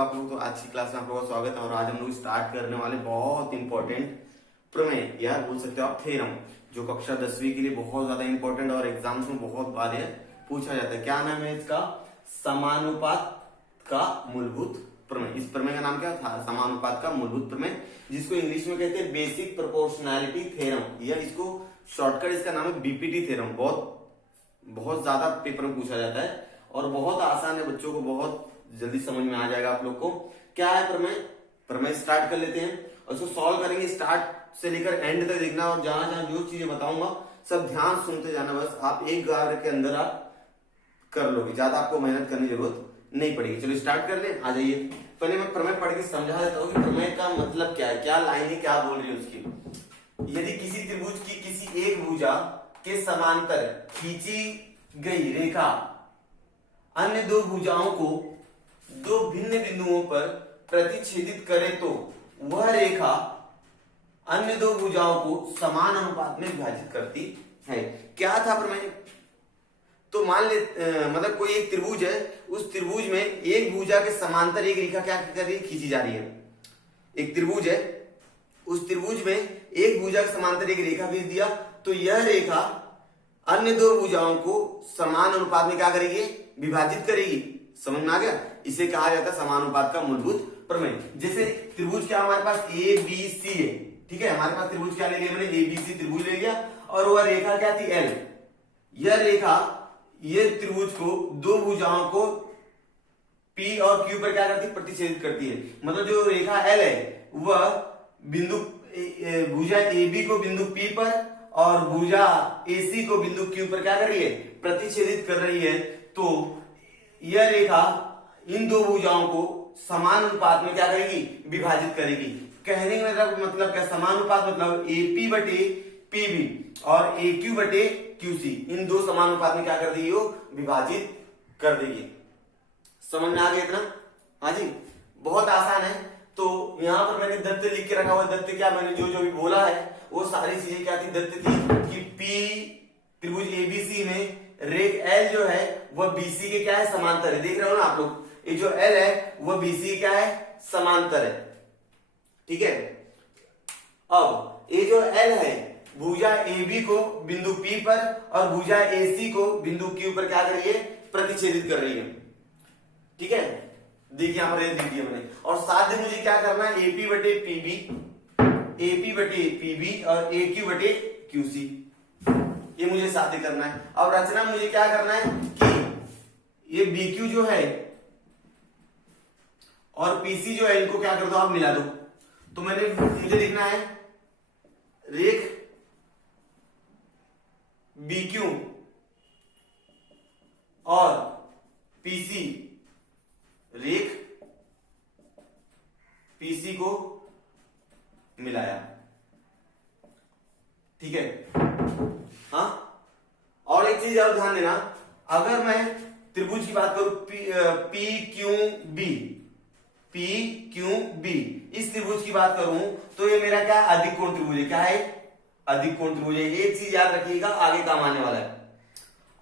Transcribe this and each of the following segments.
आप लोग। तो आज की क्लास में आप लोगों का स्वागत है और आज हम लोग स्टार्ट करने वाले बहुत इंपॉर्टेंट प्रमेय या बोल सकते हो आप थ्योरम, जो कक्षा 10वीं के लिए बहुत ज्यादा इंपॉर्टेंट और एग्जाम्स में बहुत बार ये पूछा जाता है। क्या नाम है इसका? समानुपात का मूलभूत प्रमेय। इस प्रमेय का नाम क्या था? समानुपात का मूलभूत प्रमेय, जिसको इंग्लिश में कहते हैं बेसिक प्रोपोर्शनैलिटी थ्योरम, या इसको शॉर्टकट इसका नाम है बीपीटी थ्योरम। बहुत ज्यादा पेपर में पूछा जाता है और बहुत आसान है, बच्चों को बहुत जल्दी समझ में आ जाएगा आप लोग को। क्या है प्रमेय स्टार्ट कर लेते हैं और इसको सॉल्व करेंगे। स्टार्ट से लेकर एंड तक देखना और जहां जहां जो चीजें बताऊंगा सब ध्यान सुनते जाना। बस आप एक बार के अंदर आप कर लोगे, ज्यादा आपको मेहनत करने की जरूरत नहीं पड़ेगी। चलो स्टार्ट कर ले, आ जाइए। पहले मैं प्रमेय पढ़ के समझा देता हूँ कि प्रमेय का मतलब क्या है, क्या लाइन है, क्या बोल रही है उसकी। यदि किसी त्रिभुज की किसी एक भुजा के समांतर खींची गई रेखा अन्य दो भुजाओं को दो भिन्न बिंदुओं पर प्रतिच्छेदित करे तो वह रेखा अन्य दो भुजाओं को समान अनुपात में विभाजित करती है। क्या था प्रमेय? तो मान ले मतलब कोई एक त्रिभुज है, उस त्रिभुज में एक भुजा के समांतर एक रेखा क्या कर रही है? खींची जा रही है। एक त्रिभुज है, उस त्रिभुज में एक भुजा के समांतर एक रेखा खींच दिया तो यह रेखा अन्य दो भुजाओं को समान अनुपात में क्या करेगी? विभाजित करेगी। समझ में आ गया? इसे कहा जाता है समानुपात का मूलभूत प्रमेय। जैसे त्रिभुज क्या हमारे पास ए बी सी है, ठीक है। हमारे पास त्रिभुज क्या ले लिया मैंने? ए बी सी त्रिभुज ले लिया और वह रेखा क्या थी? एल। यह रेखा ये त्रिभुज को दो भुजाओं को पी और क्यू पर क्या करती है? प्रतिच्छेदित करती है। मतलब जो रेखा एल है वह बिंदु भुजा ए बी को बिंदु पी पर और भुजा AC को बिंदु Q पर क्या कर रही है? प्रतिच्छेदित कर रही है। तो यह रेखा इन दो भुजाओं को समान अनुपात में क्या करेगी? विभाजित करेगी। कहने का मतलब क्या? समानुपात मतलब AP बटे PB और AQ बटे QC, इन दो समान अनुपात में क्या कर देगी? वो विभाजित कर देगी। समझ में आ गया इतना? हाँ जी, बहुत आसान है। तो यहाँ पर मैंने दत्त लिख के रखा हुआ। दत्त क्या, मैंने जो जो भी बोला है वो सारी चीजें क्या थी? दत्त थी कि P त्रिभुज ABC में रेख L जो है वह BC के क्या है? समांतर है। देख रहे हो ना आप लोग, ये जो L है वह BC क्या है? समांतर है, ठीक है। अब ये जो L है भुजा AB को बिंदु P पर और भुजा AC को बिंदु Q पर क्या कर रही है? प्रतिच्छेदित कर रही है, ठीक है। देखिए यहां पर लिख दिया मैंने। और साथ में मुझे क्या करना है? AP बटे PB, AP बटे PB और AQ बटे QC, ये मुझे साथ करना है। अब रचना मुझे क्या करना है कि ये BQ जो है और PC जो है इनको क्या कर दो? आप मिला दो। तो मुझे लिखना है रेख BQ और PC, रेख PC को मिलाया, ठीक है। हाँ, और एक चीज और ध्यान देना, अगर मैं त्रिभुज की बात करूं PQB, इस त्रिभुज की बात करूं तो ये मेरा क्या? अधिक कोण त्रिभुज है। क्या है? अधिक कोण त्रिभुज है। एक चीज याद रखिएगा, आगे काम आने वाला है।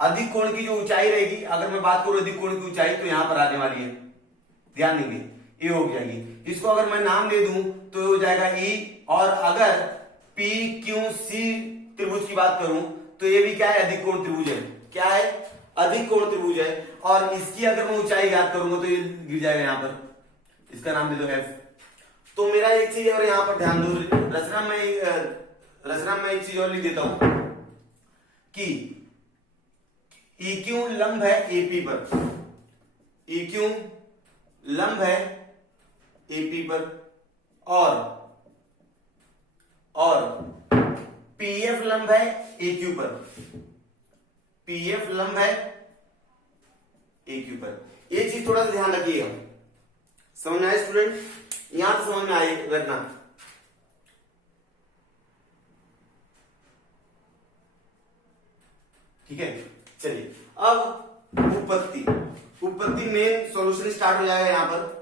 अधिक कोण की जो ऊंचाई रहेगी, अगर मैं बात करूं अधिक कोण की ऊंचाई, तो यहां पर आने वाली है, ध्यान देंगे, ये हो जाएगी। इसको अगर मैं नाम दे दूं तो हो जाएगा E। और अगर PQC त्रिभुज की बात करूं तो ये भी क्या है? अधिक कोण त्रिभुज है। क्या है? अधिक कोण त्रिभुज है। और इसकी अगर मैं ऊंचाई याद करूंगा तो ये गिर जाएगा यहां पर, इसका नाम दे दो F। तो मेरा एक चीज और यहां पर ध्यान दो, रचना में एक चीज और लिख देता हूं कि EQ लंब है AP पर, EQ लंब है AP पर और PF लंब है AQ पर, PF लंब है AQ पर। ये चीज थोड़ा सा ध्यान रखिएगा। समझ में आए स्टूडेंट? यहां तो समझ में आए रखना, ठीक है। चलिए अब उपपत्ति में सॉल्यूशन स्टार्ट हो जाएगा। यहां पर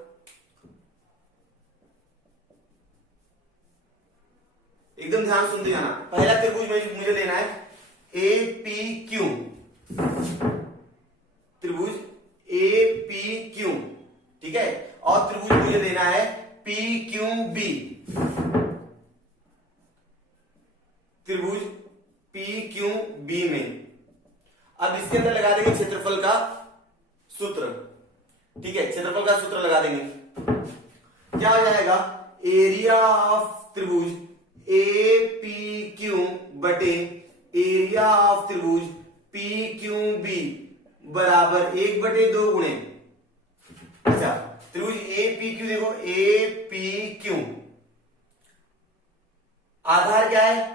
एकदम ध्यान सुनते जाना। पहला त्रिभुज में मुझे लेना है APQ, त्रिभुज APQ, ठीक है। और त्रिभुज पी क्यू बी में। अब इसके अंदर लगा देंगे क्षेत्रफल का सूत्र। ठीक है, क्षेत्रफल का सूत्र लगा देंगे। क्या हो जाएगा, एरिया ऑफ त्रिभुज ए पी क्यू बटे एरिया ऑफ त्रिभुज पी क्यू बी बराबर 1/2 गुणे, अच्छा त्रिभुज ए पी क्यू, देखो ए पी क्यू, आधार क्या है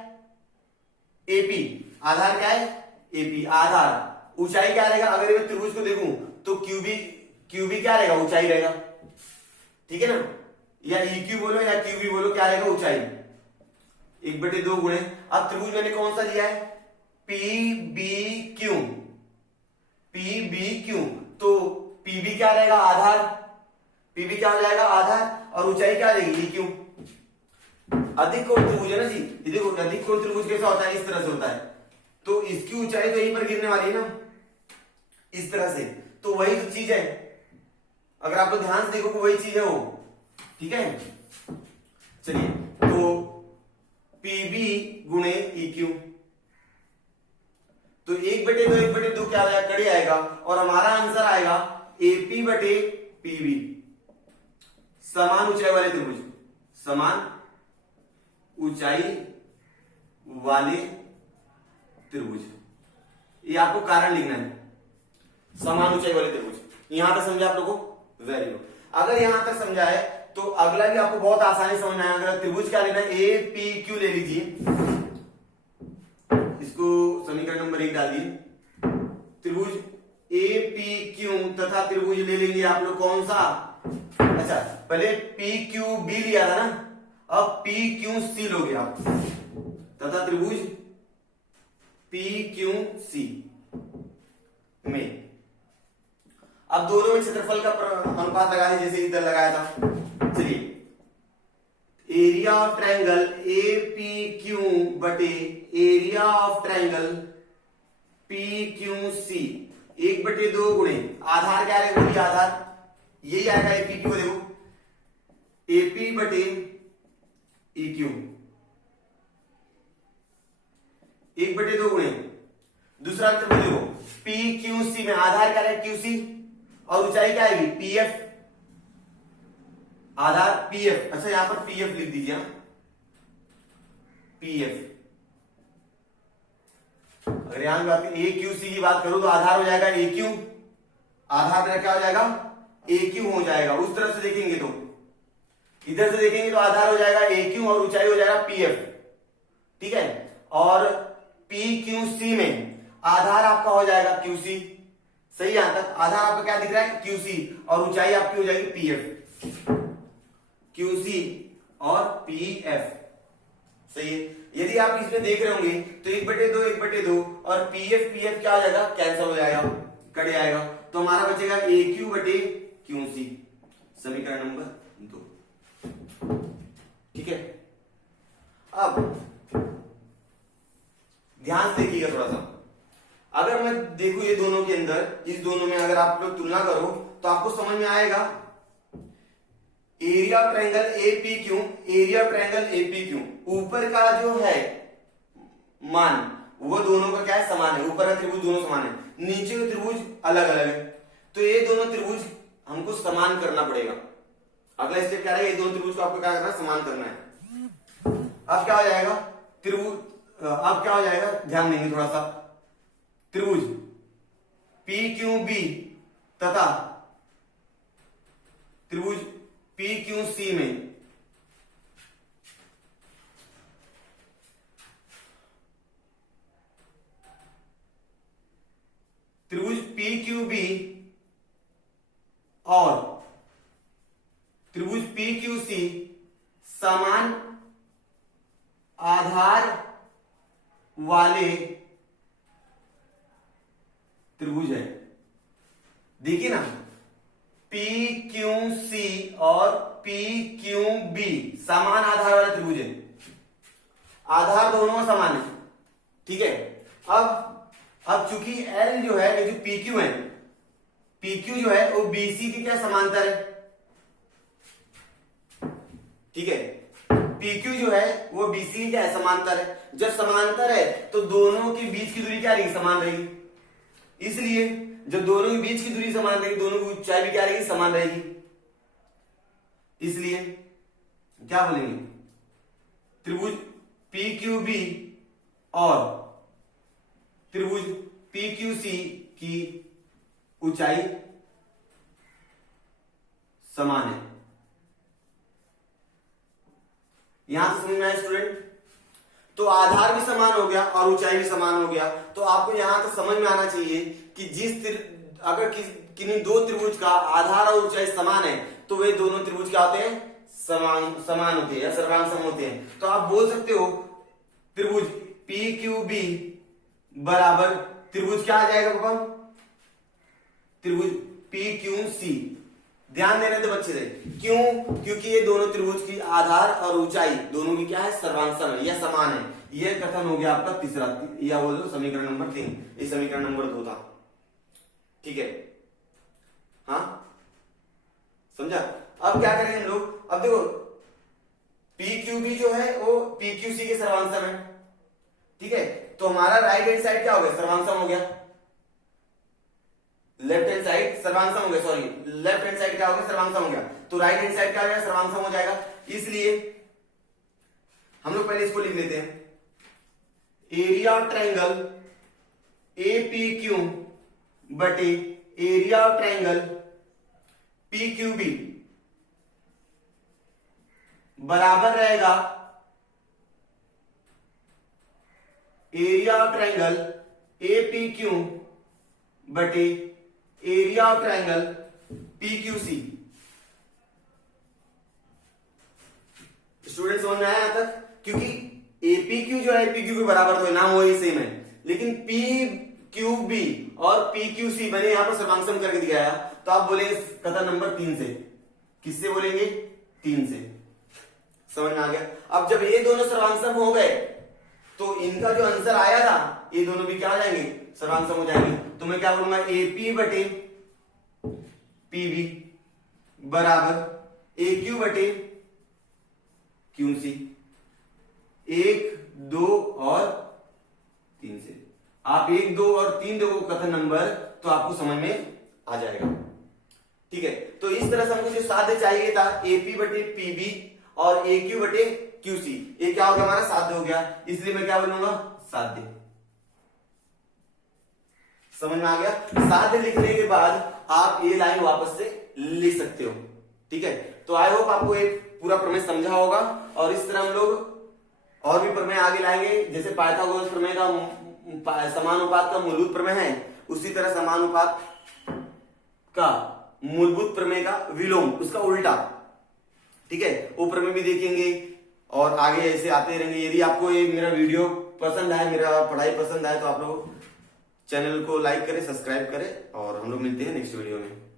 एपी, आधार क्या है एपी, आधार, ऊंचाई क्या रहेगा, अगर मैं त्रिभुज को देखूं तो क्यूबी क्या रहेगा, ऊंचाई रहेगा। ठीक है ना, या EQ बोलो या QB बोलो, क्या रहेगा ऊंचाई, 1/2 गुणे। अब त्रिभुज मैंने कौन सा लिया है, PBQ, PBQ, तो PB क्या रहेगा, आधार, PB क्या हो जाएगा आधार, और ऊंचाई क्या रहेगी EQ। अधिक कोण त्रिभुज है ना जी, ये देखो अधिक कोण त्रिभुज कैसा होता है, इस तरह से होता है, तो इसकी ऊंचाई तो यहीं पर गिरने वाली है ना, इस तरह से, तो वही तो चीज है, अगर आप लोग ध्यान से देखो वही चीज है वो। ठीक है, चलिए तो PB गुणे EQ, तो 1/2 क्या आएगा, कड़ी आएगा, और हमारा आंसर आएगा AP बटे PB, समान ऊंचाई वाले त्रिभुज, समान ऊंचाई वाले त्रिभुज, ये आपको कारण लिखना है, समान ऊंचाई वाले त्रिभुज। यहां तक समझा आप लोगों को, वेरी गुड। अगर यहां तक समझा है तो अगला भी आपको बहुत आसानी समझ में आएगा। त्रिभुज क्या लेना है, ए पी क्यू ले लीजिए, इसको समीकरण नंबर 1 डालिए, त्रिभुज ए पी क्यू तथा त्रिभुज ले लेंगे आप लोग कौन सा, अच्छा पहले पी क्यू बी लिया था ना, अब पी क्यू सी लोगे आप, तथा त्रिभुज पी क्यू सी में। अब दोनों में क्षेत्रफल का अनुपात लगा जैसे इधर लगाया था। चलिए, area of triangle A P Q बटे area of triangle P Q C 1/2 गुणे, आधार क्या है, बोलिए आधार यही आएगा एपी क्यू, देखो एपी बटे EQ 1/2 गुणे, दूसरा त्रिभुज देखो PQC में आधार क्या है QC, और ऊंचाई क्या आएगी PF, आधार PF, अच्छा यहां पर PF लिख दीजिए, PF। अगर यहां बात AQC की बात करूं तो आधार हो जाएगा AQ, आधार मेरा क्या हो जाएगा AQ हो जाएगा। उस तरफ से देखेंगे तो, इधर से देखेंगे तो आधार हो जाएगा AQ और ऊंचाई हो जाएगा PF। ठीक है, और PQC में आधार आपका हो जाएगा QC, सही, यहां तक आधार आपका क्या दिख रहा है QC, और ऊंचाई आपकी हो जाएगी PF, QC और PF, सही है। यदि आप इसमें देख रहे होंगे तो 1/2 और PF क्या हो जाएगा, कैंसिल हो जाएगा, कट जाएगा, तो हमारा बचेगा AQ बटे QC, समीकरण नंबर 2। ठीक है, अब ध्यान से देखिएगा थोड़ा सा, अगर मैं देखूं ये दोनों के अंदर, इस दोनों में अगर आप लोग तुलना करो तो आपको समझ में आएगा, area of triangle APQ, area of triangle APQ, ऊपर का जो है मान वो दोनों का क्या है, समान है, ऊपर का त्रिभुज दोनों समान है, नीचे का त्रिभुज अलग अलग है, तो ये दोनों त्रिभुज हमको समान करना पड़ेगा। अगला स्टेप क्या है, ये दोनों त्रिभुज को आपको क्या करना है, समान करना है। अब क्या हो जाएगा त्रिभुज, अब क्या हो जाएगा, ध्यान देंगे थोड़ा सा, त्रिभुज PQB तथा त्रिभुज PQC में त्रिभुज PQB और त्रिभुज PQC समान आधार वाले त्रिभुज है। देखिए ना, PQC और PQB समान आधार वाला त्रिभुज है, आधार दोनों समान है। ठीक है, अब चूंकि L जो है, ये जो PQ है, PQ जो है वो BC की क्या समांतर है। ठीक है, PQ जो है वो BC क्या है, समांतर है। जब समांतर है तो दोनों के बीच की दूरी क्या रहेगी, समान रहेगी। इसलिए जब दोनों के बीच की दूरी समान रहेगी, दोनों की ऊंचाई भी क्या रहेगी, समान रहेगी। इसलिए क्या बोलेंगे, त्रिभुज PQB और त्रिभुज PQC की ऊंचाई समान है। यहां से समझ में आया स्टूडेंट? तो आधार भी समान हो गया और ऊंचाई भी समान हो गया। तो आपको यहां तक समझ में आना चाहिए कि अगर किन्हीं दो त्रिभुज का आधार और ऊंचाई समान है तो वे दोनों त्रिभुज क्या होते हैं, समान होते हैं या सर्वांग होते हैं। तो आप बोल सकते हो त्रिभुज PQB बराबर त्रिभुज क्या आ जाएगा पापा, त्रिभुज PQC। ध्यान देने दो बच्चे से, क्यों? क्योंकि ये दोनों त्रिभुज की आधार और ऊंचाई दोनों की क्या है, सर्वांसम है या समान है। यह कथन हो गया आपका तीसरा, या बोलो समीकरण नंबर 3। ये समीकरण नंबर 2 था। ठीक है, हाँ समझा? अब क्या करेंगे हम लोग, अब देखो PQB जो है वो PQC के सर्वांसम है। ठीक है, तो हमारा राइट हैंड साइड क्या हो गया, सर्वांसम हो गया। लेफ्ट हैंड साइड सर्वांसम हो गया, सॉरी लेफ्ट हैंड साइड क्या हो गया, सर्वांसम हो गया। तो राइट हैंड साइड क्या हो जाएगा, सर्वांसम हो जाएगा। इसलिए हम लोग पहले इसको लिख लेते हैं, एरिया ऑफ ट्रायंगल APQ बटे एरिया ऑफ ट्रायंगल PQB बराबर रहेगा एरिया ऑफ ट्रायंगल APQ बटे area of triangle PQC। Student समझ में आया यहां तक? क्योंकि APQ जो है PQ के बराबर तो है, नाम वही सेम है, लेकिन PQB और PQC मैंने यहां पर सर्वांगसम करके दिखाया। तो आप बोलेंगे कथन नंबर 3 से। किससे बोलेंगे, 3 से। समझ में आ गया? अब जब ये दोनों सर्वांगसम हो गए तो इनका जो आंसर आया था ये दोनों भी क्या हो जाएंगे, सर्वांगसम हो जाएंगे। तो मैं क्या बोलूंगा, AP बटे PB बराबर AQ बटे QC। 1, 2 और 3 से। आप 1, 2 और 3 देखो कथन नंबर तो आपको समझ में आ जाएगा। ठीक है, तो इस तरह से हमको जो साध्य चाहिए था AP बटे PB और AQ बटे QC, ये क्या हो गया, हमारा साध्य हो गया। इसलिए मैं क्या बोलूंगा, साध्य। समझ में आ गया? साध्य लिखने के बाद आप ये लाइन वापस से लिख सकते हो। ठीक है, तो आई होप आपको ये पूरा प्रमेय समझा होगा। और इस तरह हम लोग और भी प्रमेय आगे लाएंगे। जैसे पाइथागोरस प्रमेय का समानुपात का मूलभूत प्रमेय है, उसी तरह समानुपात का मूलभूत प्रमेय का विलोम, उसका उल्टा। ठीक है, वो प्रमेय भी देखेंगे और आगे ऐसे आते रहेंगे। यदि आपको ये मेरा वीडियो पसंद आए, मेरा पढ़ाई पसंद आए, तो आप लोग चैनल को लाइक करें, सब्सक्राइब करें और हम लोग मिलते हैं नेक्स्ट वीडियो में।